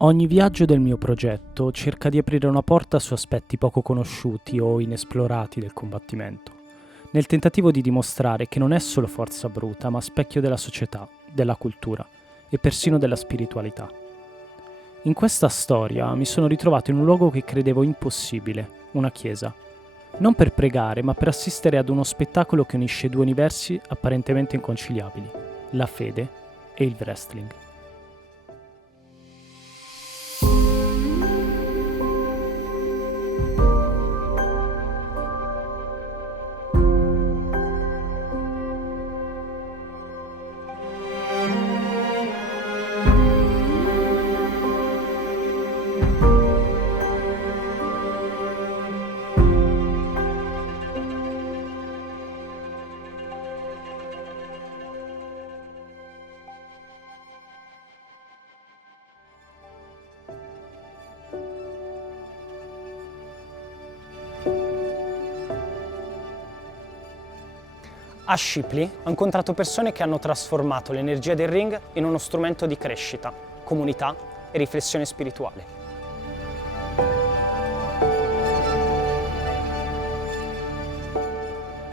Ogni viaggio del mio progetto cerca di aprire una porta su aspetti poco conosciuti o inesplorati del combattimento, nel tentativo di dimostrare che non è solo forza bruta, ma specchio della società, della cultura e persino della spiritualità. In questa storia mi sono ritrovato in un luogo che credevo impossibile, una chiesa. Non per pregare, ma per assistere ad uno spettacolo che unisce due universi apparentemente inconciliabili, la fede e il wrestling. A Shipley ho incontrato persone che hanno trasformato l'energia del ring in uno strumento di crescita, comunità e riflessione spirituale.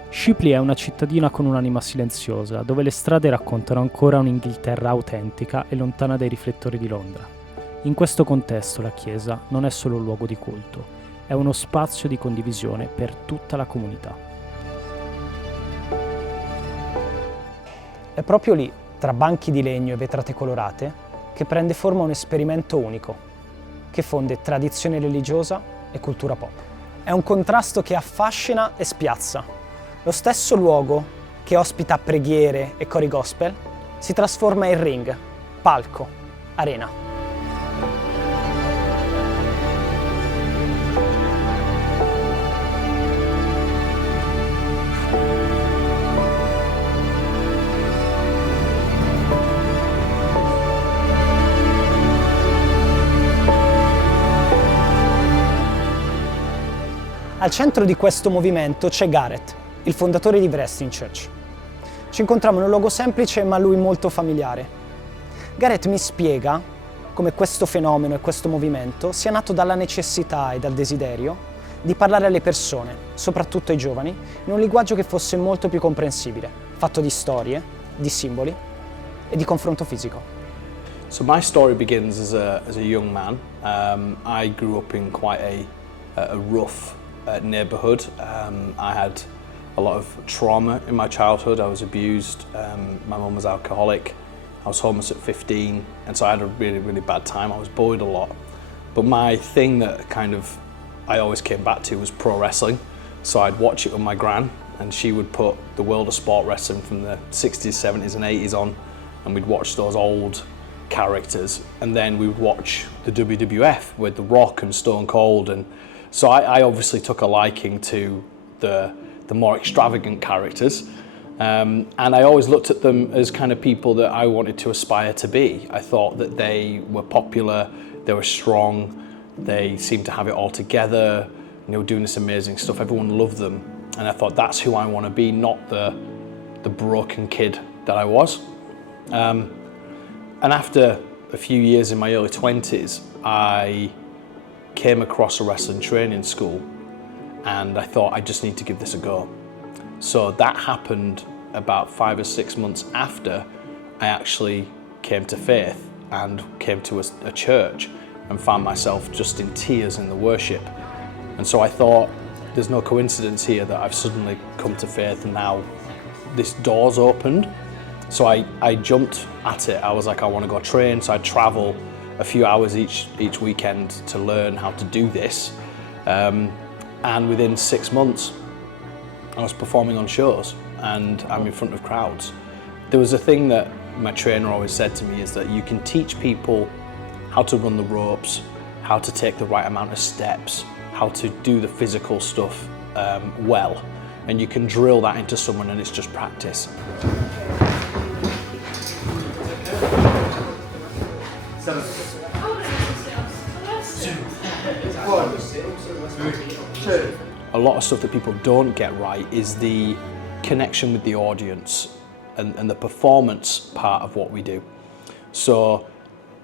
Shipley è una cittadina con un'anima silenziosa, dove le strade raccontano ancora un'Inghilterra autentica e lontana dai riflettori di Londra. In questo contesto la Chiesa non è solo un luogo di culto, è uno spazio di condivisione per tutta la comunità. È proprio lì, tra banchi di legno e vetrate colorate, che prende forma un esperimento unico, che fonde tradizione religiosa e cultura pop. È un contrasto che affascina e spiazza. Lo stesso luogo che ospita preghiere e cori gospel si trasforma in ring, palco, arena. Al centro di questo movimento c'è Gareth, il fondatore di Wrestling Church. Ci incontriamo in un luogo semplice ma a lui molto familiare. Gareth mi spiega come questo fenomeno e questo movimento sia nato dalla necessità e dal desiderio di parlare alle persone, soprattutto ai giovani, in un linguaggio che fosse molto più comprensibile, fatto di storie, di simboli e di confronto fisico. So my story begins as a young man. I grew up in quite a rough neighborhood. I had a lot of trauma in my childhood. I was abused. My mum was alcoholic. I was homeless at 15, and so I had a really, really bad time. I was bullied a lot. But my thing that I always came back to was pro wrestling. So I'd watch it with my gran, and she would put the world of sport wrestling from the 60s, 70s and 80s on, and we'd watch those old characters, and then we would watch the WWF with The Rock and Stone Cold, and so I obviously took a liking to the more extravagant characters, and I always looked at them as kind of people that I wanted to aspire to be. I thought that they were popular, they were strong, they seemed to have it all together, they were doing this amazing stuff, everyone loved them, and I thought that's who I want to be, not the broken kid that I was. And after a few years in my early 20s, I came across a wrestling training school, and I thought I just need to give this a go. So that happened about 5 or 6 months after I actually came to faith and came to a church and found myself just in tears in the worship. And so I thought, there's no coincidence here that I've suddenly come to faith and now this door's opened. So I jumped at it. I was like, I want to go train. So I'd travel a few hours each weekend to learn how to do this. And within 6 months, I was performing on shows and I'm in front of crowds. There was a thing that my trainer always said to me, is that you can teach people how to run the ropes, how to take the right amount of steps, how to do the physical stuff well. And you can drill that into someone and it's just practice. A lot of stuff that people don't get right is the connection with the audience and the performance part of what we do. So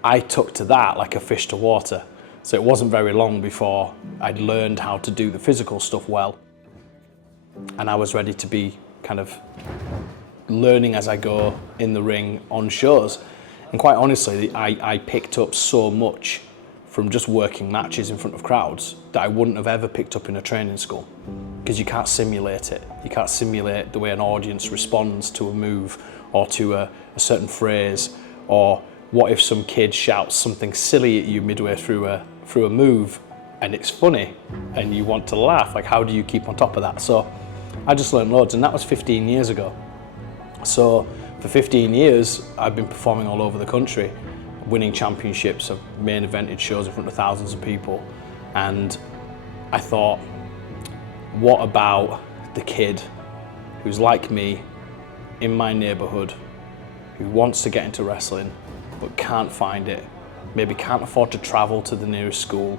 I took to that like a fish to water. So it wasn't very long before I'd learned how to do the physical stuff well. And I was ready to be kind of learning as I go in the ring on shows. And quite honestly, I picked up so much from just working matches in front of crowds that I wouldn't have ever picked up in a training school. Because you can't simulate it. You can't simulate the way an audience responds to a move or to a certain phrase, or what if some kid shouts something silly at you midway through a move and it's funny and you want to laugh. Like, how do you keep on top of that? So I just learned loads, and that was 15 years ago. So for 15 years, I've been performing all over the country, winning championships, of main evented shows in front of thousands of people. And I thought, what about the kid who's like me in my neighborhood, who wants to get into wrestling but can't find it, maybe can't afford to travel to the nearest school?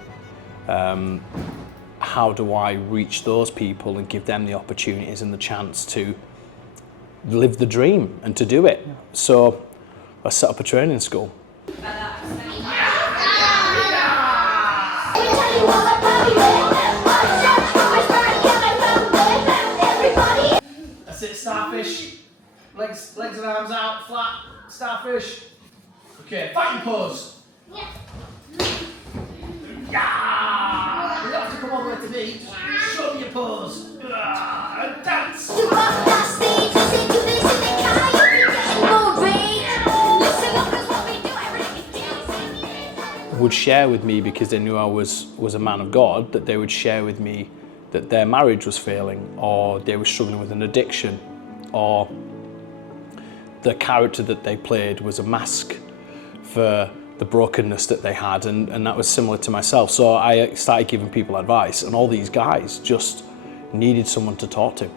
How do I reach those people and give them the opportunities and the chance to live the dream and to do it? So I set up a training school. That's it, starfish. Legs and arms out, flat, starfish. Okay, fighting pose. Yeah. You don't have to come all the way to me. Just show me your pose. And dance. Would share with me, because they knew I was a man of God, that they would share with me that their marriage was failing, or they were struggling with an addiction, or the character that they played was a mask for the brokenness that they had, and that was similar to myself. So I started giving people advice, and all these guys just needed someone to talk to.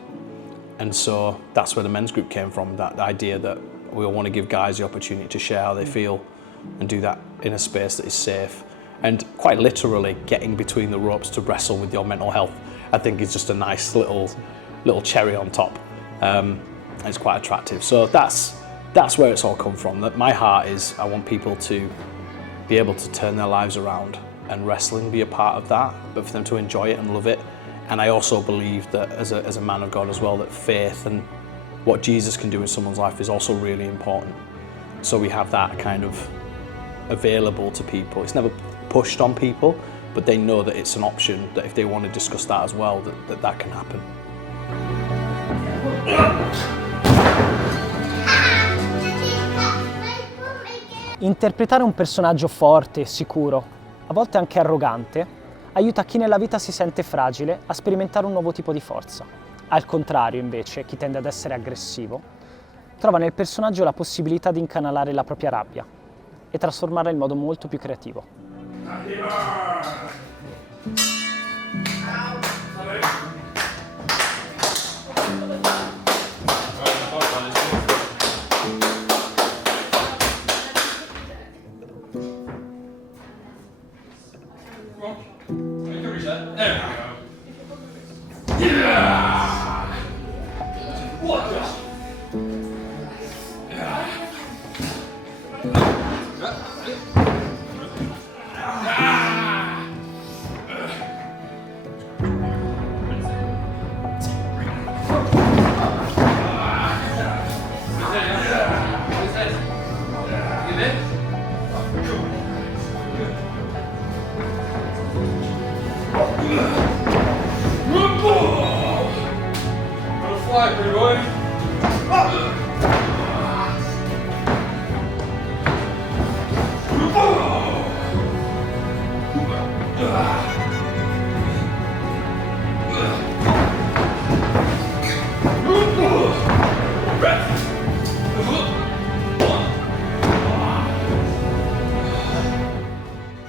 And so that's where the men's group came from, that idea that we all want to give guys the opportunity to share how they feel and do that in a space that is safe. And quite literally, getting between the ropes to wrestle with your mental health, I think is just a nice little cherry on top. It's quite attractive. So that's where it's all come from. That my heart is, I want people to be able to turn their lives around, and wrestling be a part of that, but for them to enjoy it and love it. And I also believe that as a man of God as well, that faith and what Jesus can do in someone's life is also really important. So we have that kind of available to people. It's never pushed on people, but they know that it's an option, that if they want to discuss that as well, that can happen. Interpretare un personaggio forte, sicuro, a volte anche arrogante, aiuta chi nella vita si sente fragile a sperimentare un nuovo tipo di forza. Al contrario, invece, chi tende ad essere aggressivo, trova nel personaggio la possibilità di incanalare la propria rabbia e trasformarla in modo molto più creativo.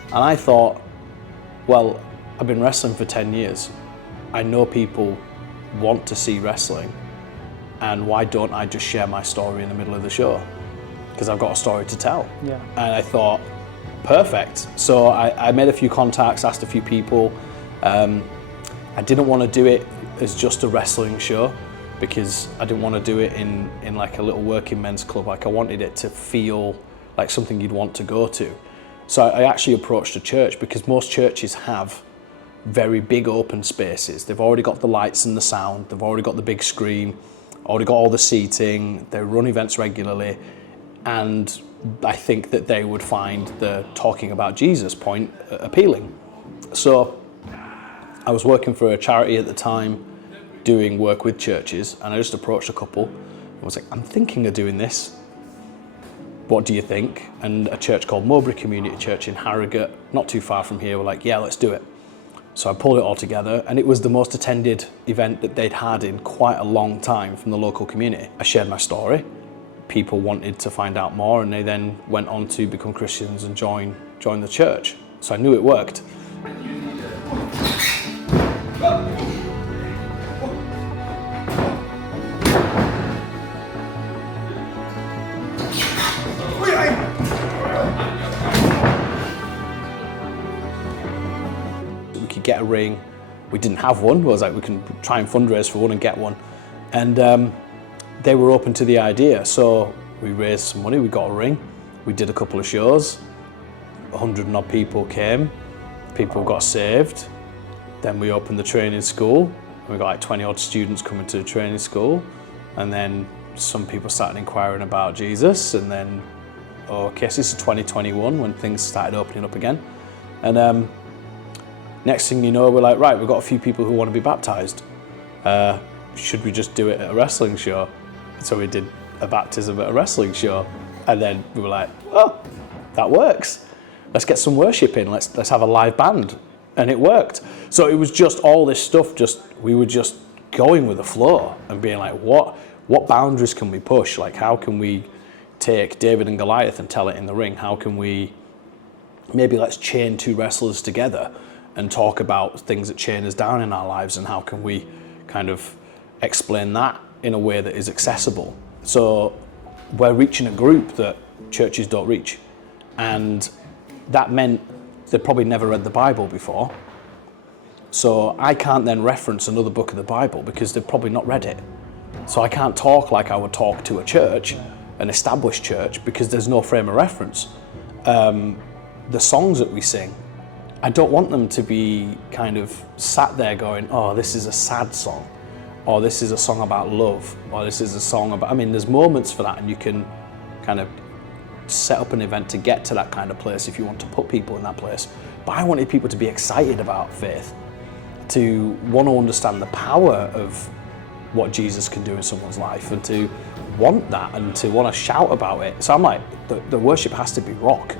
And I thought, well, I've been wrestling for 10 years. I know people want to see wrestling, and why don't I just share my story in the middle of the show? Because I've got a story to tell. Yeah. And I thought, perfect. So I made a few contacts, asked a few people. I didn't want to do it as just a wrestling show, because I didn't want to do it in like a little working men's club. Like, I wanted it to feel like something you'd want to go to. So I actually approached a church, because most churches have very big open spaces. They've already got the lights and the sound, they've already got the big screen, already got all the seating, they run events regularly, and I think that they would find the talking about Jesus point appealing. So I was working for a charity at the time, doing work with churches, and I just approached a couple and was like, I'm thinking of doing this. What do you think? And a church called Mowbray Community Church in Harrogate, not too far from here, were like, yeah, let's do it. So I pulled it all together, and it was the most attended event that they'd had in quite a long time from the local community. I shared my story. People wanted to find out more, and they then went on to become Christians and join the church. So I knew it worked. We could get a ring. We didn't have one. I was like, we can try and fundraise for one and get one. And they were open to the idea. So we raised some money, we got a ring. We did a couple of shows. 100 and odd people came. People got saved. Then we opened the training school. And we got like 20 odd students coming to the training school. And then some people started inquiring about Jesus. And then, okay, so this is 2021 when things started opening up again. And next thing you know, we're like, right, we've got a few people who want to be baptized. Should we just do it at a wrestling show? So we did a baptism at a wrestling show. And then we were like, oh, that works. Let's get some worship in. Let's have a live band. And it worked. So it was just all this stuff, we were just going with the flow and being like, what boundaries can we push? Like, how can we take David and Goliath and tell it in the ring? How can we, maybe let's chain two wrestlers together and talk about things that chain us down in our lives, and how can we kind of explain that in a way that is accessible. So we're reaching a group that churches don't reach. And that meant they'd probably never read the Bible before. So I can't then reference another book of the Bible because they've probably not read it. So I can't talk like I would talk to a church, an established church, because there's no frame of reference. The songs that we sing, I don't want them to be kind of sat there going, oh, this is a sad song, or this is a song about love, or this is a song about, there's moments for that, and you can kind of set up an event to get to that kind of place if you want to put people in that place. But I wanted people to be excited about faith, to want to understand the power of what Jesus can do in someone's life, and to want that and to want to shout about it. So I'm like, the worship has to be rock,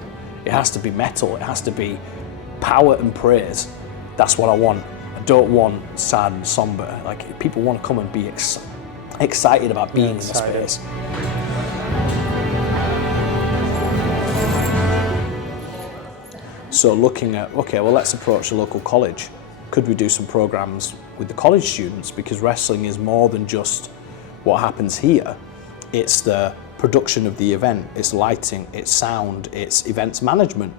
it has to be metal, it has to be power and praise. That's what I want. I don't want sad and somber. Like, people want to come and be excited about being in the space. So looking at, okay, well, let's approach the local college. Could we do some programs with the college students? Because wrestling is more than just what happens here. It's the production of the event, it's lighting, it's sound, it's events management,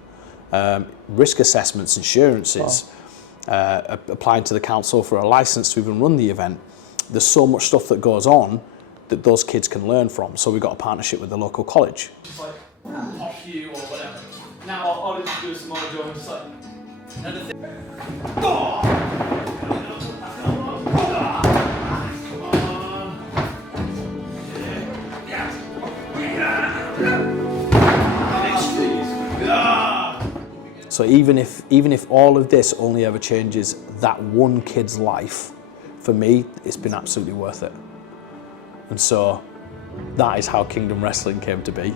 risk assessments, insurances, applying to the council for a license to even run the event. There's so much stuff that goes on that those kids can learn from. So we've got a partnership with the local college. Just like off you or whatever. Now I'll just do some more job, just like another thing. So even if all of this only ever changes that one kid's life, for me, it's been absolutely worth it. And so that is how Kingdom Wrestling came to be.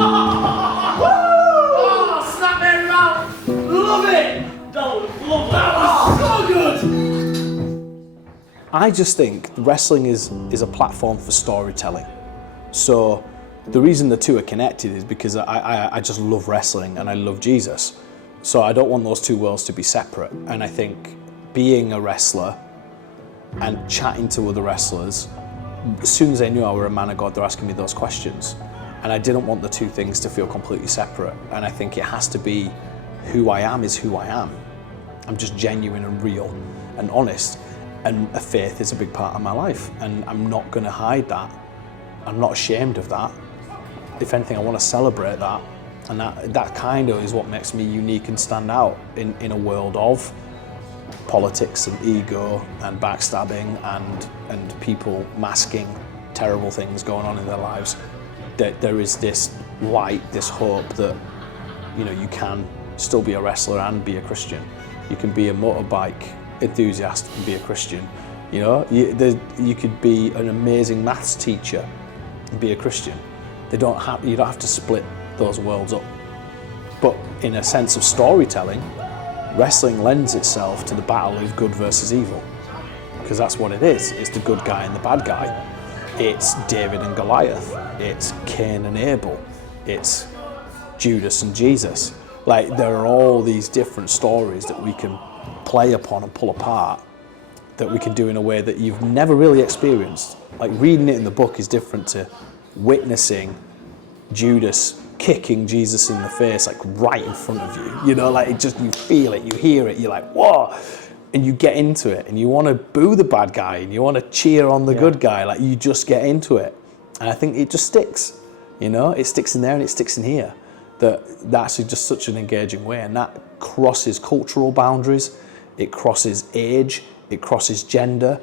Oh, snap me around! Love it! Don't love that. Oh, so good! I just think wrestling is a platform for storytelling. So the reason the two are connected is because I just love wrestling and I love Jesus. So I don't want those two worlds to be separate. And I think being a wrestler and chatting to other wrestlers, as soon as they knew I were a man of God, they're asking me those questions. And I didn't want the two things to feel completely separate. And I think it has to be who I am is who I am. I'm just genuine and real and honest. And a faith is a big part of my life. And I'm not going to hide that. I'm not ashamed of that. If anything, I want to celebrate that. And that kind of is what makes me unique and stand out in a world of politics and ego and backstabbing and people masking terrible things going on in their lives. That there is this light, this hope that, you know, you can still be a wrestler and be a Christian. You can be a motorbike enthusiast and be a Christian. You know, you could be an amazing maths teacher and be a Christian. You don't have to split those worlds up. But in a sense of storytelling, wrestling lends itself to the battle of good versus evil, because that's what it is. It's the good guy and the bad guy. It's David and Goliath. It's Cain and Abel. It's Judas and Jesus. Like, there are all these different stories that we can play upon and pull apart, that we can do in a way that you've never really experienced. Like, reading it in the book is different to witnessing Judas kicking Jesus in the face, like right in front of you. You know, like, it just, you feel it, you hear it, you're like, whoa, and you get into it, and you want to boo the bad guy, and you want to cheer on the good guy. Like, you just get into it, and I think it just sticks. You know, it sticks in there and it sticks in here. That's just such an engaging way, and that crosses cultural boundaries. It crosses age. It crosses gender.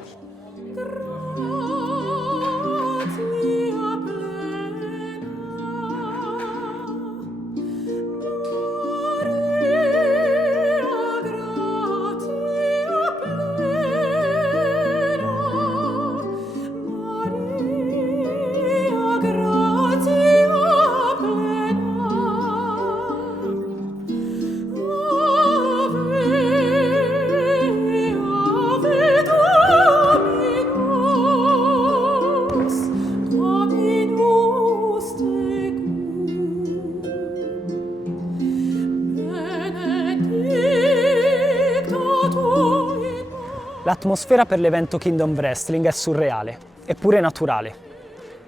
L'atmosfera per l'evento Kingdom Wrestling è surreale, eppure naturale.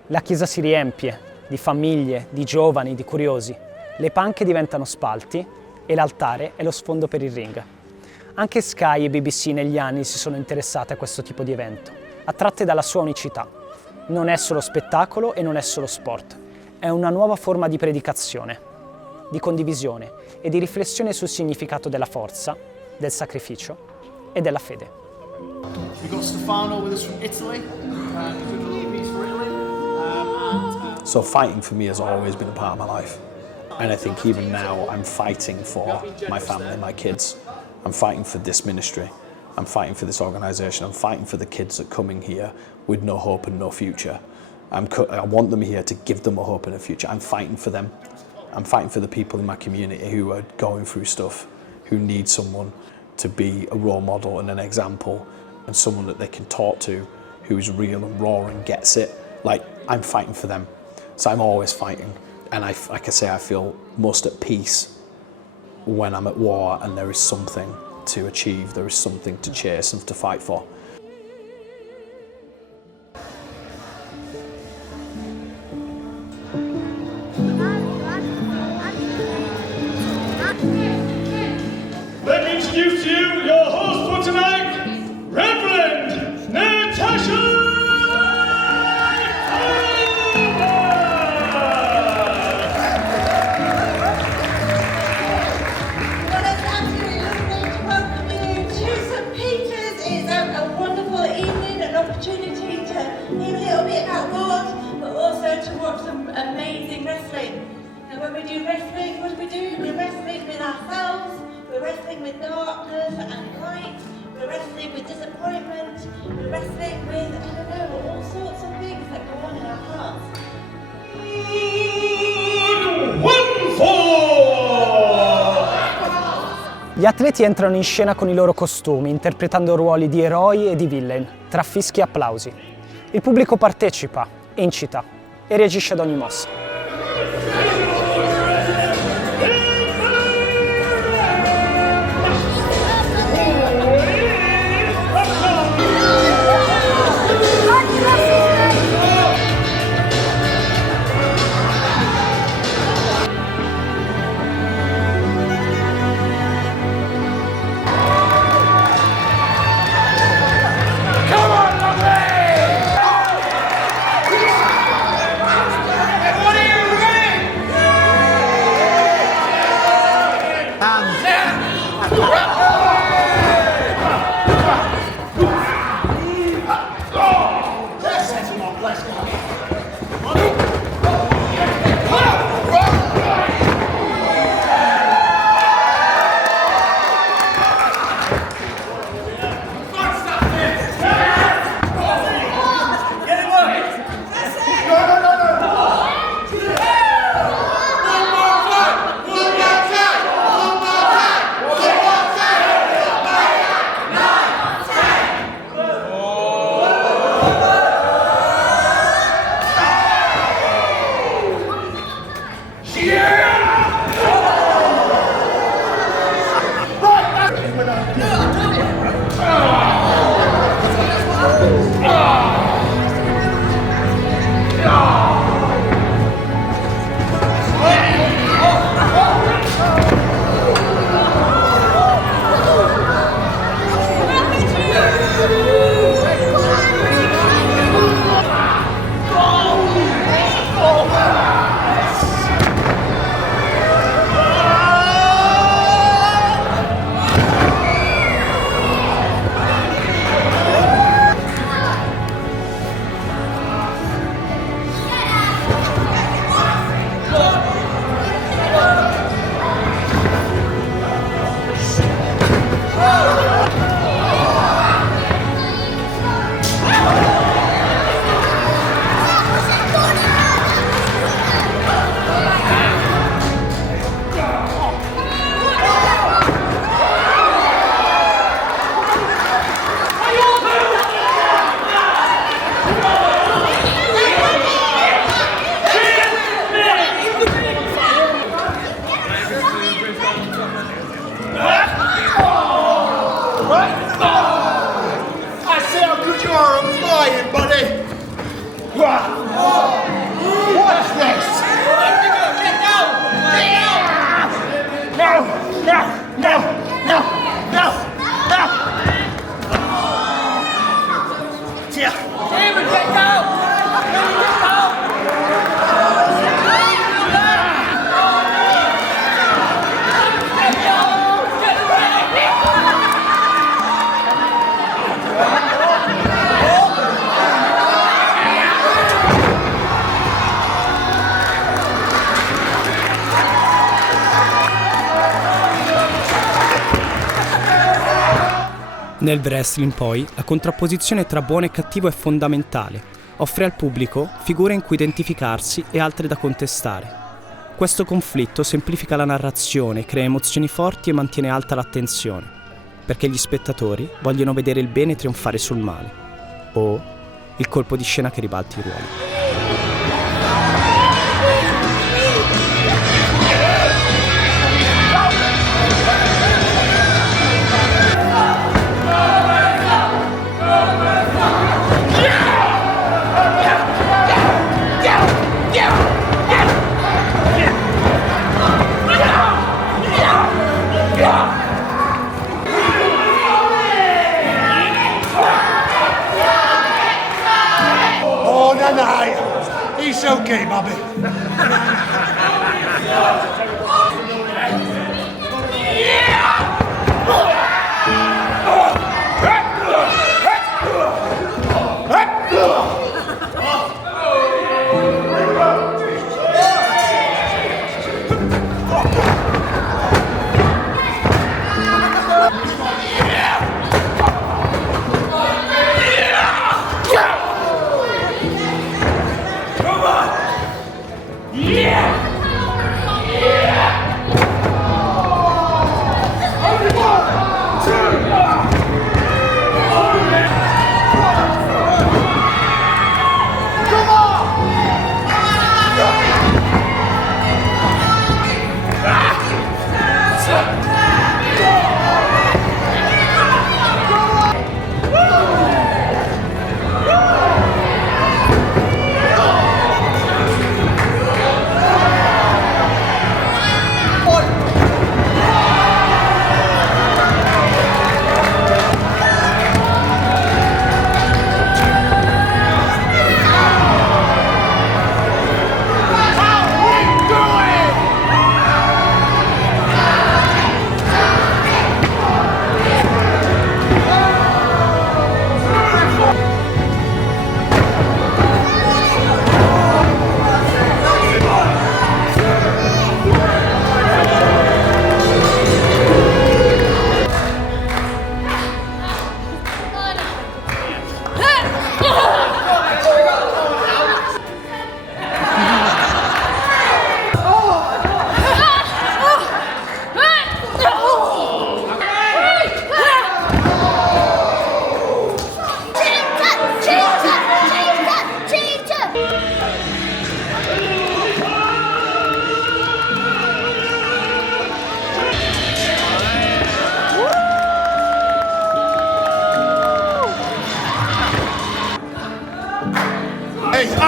La chiesa si riempie di famiglie, di giovani, di curiosi. Le panche diventano spalti e l'altare è lo sfondo per il ring. Anche Sky e BBC negli anni si sono interessate a questo tipo di evento, attratte dalla sua unicità. Non è solo spettacolo e non è solo sport, è una nuova forma di predicazione, di condivisione e di riflessione sul significato della forza, del sacrificio e della fede. We've got Stefano with us from Italy. He's doing a little piece for Italy. So fighting for me has always been a part of my life. And I think even now I'm fighting for my family, my kids. I'm fighting for this ministry. I'm fighting for this organisation. I'm fighting for the kids that are coming here with no hope and no future. I want them here to give them a hope and a future. I'm fighting for them. I'm fighting for the people in my community who are going through stuff, who need someone to be a role model and an example, and someone that they can talk to who's real and raw and gets it. Like, I'm fighting for them. So I'm always fighting. And like I say, I feel most at peace when I'm at war and there is something to achieve, there is something to chase and to fight for. Let me introduce to you your host for tonight, Reverend Natasha! Well, it's absolutely lovely to welcome you to St. Peter's. It's a wonderful evening, an opportunity to hear a little bit about God, but also to watch some amazing wrestling. And when we do wrestling, what do? We're wrestling with ourselves, we're wrestling with darkness and light, we're wrestling with disappointment, we're wrestling with, I don't know, all sorts of things that go on in our hearts. Gli atleti entrano in scena con i loro costumi, interpretando ruoli di eroi e di villain, tra fischi e applausi. Il pubblico partecipa, incita e reagisce ad ogni mossa. Nel wrestling, poi, la contrapposizione tra buono e cattivo è fondamentale. Offre al pubblico figure in cui identificarsi e altre da contestare. Questo conflitto semplifica la narrazione, crea emozioni forti e mantiene alta l'attenzione, perché gli spettatori vogliono vedere il bene trionfare sul male, o il colpo di scena che ribalti i ruoli. It's okay, Bobby.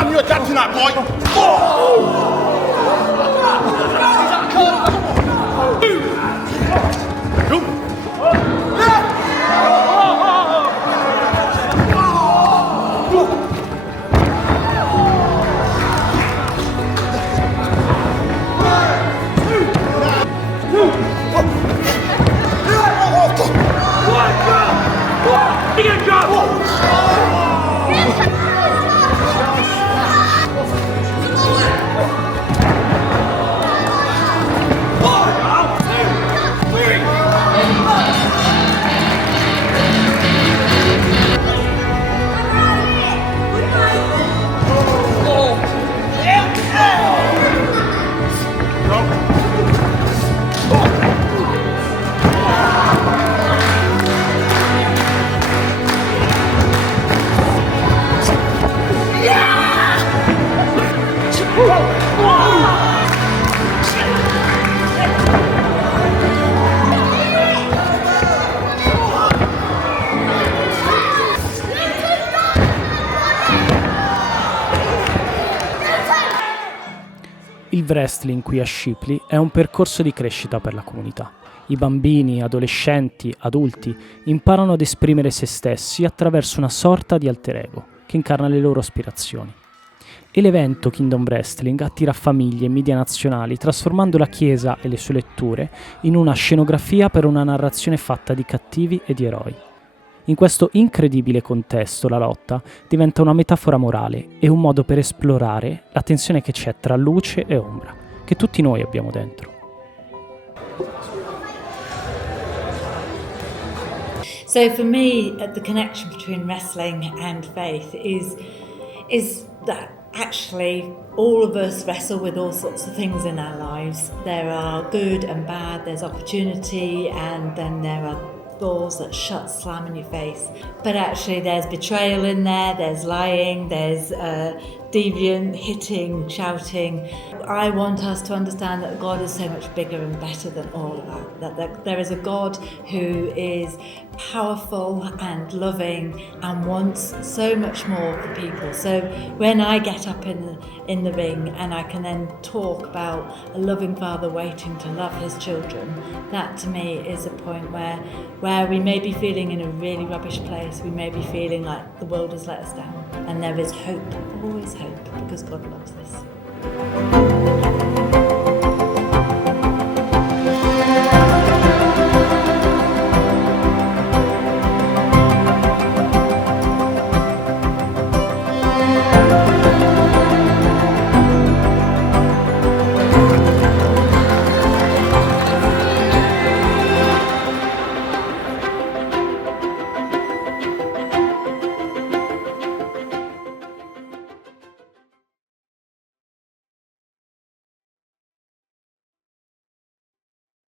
Can you adapt to that, boy? Il wrestling qui a Shipley è un percorso di crescita per la comunità. I bambini, adolescenti, adulti imparano ad esprimere se stessi attraverso una sorta di alter ego che incarna le loro aspirazioni. E l'evento Kingdom Wrestling attira famiglie e media nazionali, trasformando la Chiesa e le sue letture in una scenografia per una narrazione fatta di cattivi e di eroi. In questo incredibile contesto la lotta diventa una metafora morale e un modo per esplorare la tensione che c'è tra luce e ombra, che tutti noi abbiamo dentro. So for me, the connection between wrestling and faith is that actually all of us wrestle with all sorts of things in our lives. There are good and bad, there's opportunity, and then there are doors that shut, slam in your face. But actually there's betrayal in there, there's lying, there's deviant, hitting, shouting. I want us to understand that God is so much bigger and better than all of that there is a God who is powerful and loving and wants so much more for people. So when I get up in the ring and I can then talk about a loving Father waiting to love his children, that to me is a point where we may be feeling in a really rubbish place, we may be feeling like the world has let us down, and there is hope, always hope, because God loves us.